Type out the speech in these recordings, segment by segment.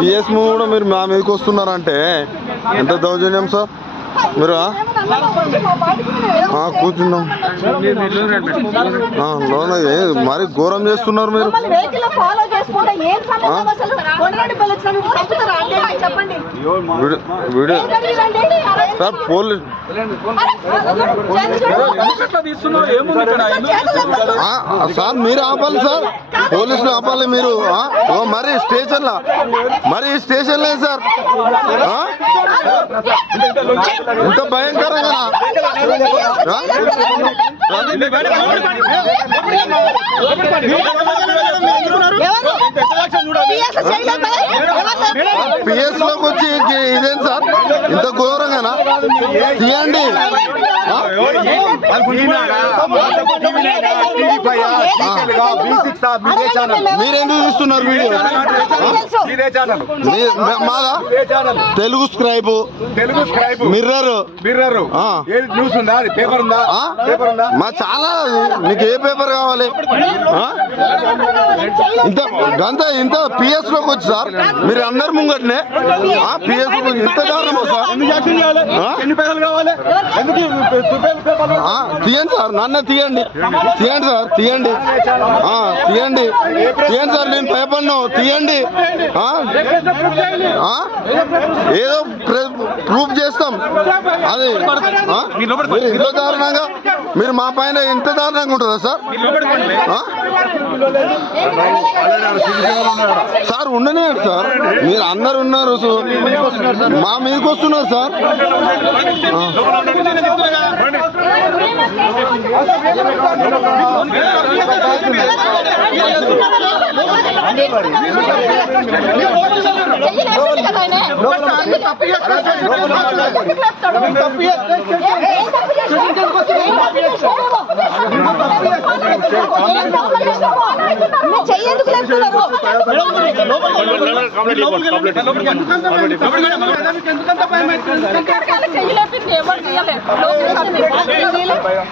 PS ముందు కూడా మీరు మా మీదకి వస్తున్నారంటే ఎంత దౌర్జన్యం సార్ మీరు? కూర్చున్నాం మరి ఘోరం చేస్తున్నారు మీరు. సార్ పోలీస్ సార్ మీరు ఆపాలి సార్, పోలీసులు ఆపాలి మీరు. మరి స్టేషన్లో సార్ ఇంత భయంకరంగా పిఎస్ లోకి వచ్చి ఇదేం సార్ ఇంత ఘోరంగానా? తీయండి. మీరెందుకు చూస్తున్నారు వీడియో? మాదా తెలుగు స్క్రైబ్, మిర్రర్ న్యూస్ ఉందా, పేపర్ ఉందా? మా చాలా. మీకు ఏ పేపర్ కావాలి? ఇంత పిఎస్ లోకి వచ్చి సార్ మీరు అందరు ముంగట్నే పిఎస్ ఇంత దారుణమా సార్? తీయండి సార్, నన్ను తీయండి సార్, తీయండి సార్, నేను భయపడను. తీయండి, ఏదో ప్రూఫ్ చేస్తాం. అది ఇంత దారుణంగా మీరు మా పైన ఎంత దారుణంగా ఉంటుందా సార్? సార్ ఉండనియండి సార్, మీరు అందరు ఉన్నారు మా మీదకి వస్తున్నారు సార్.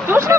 చూసిన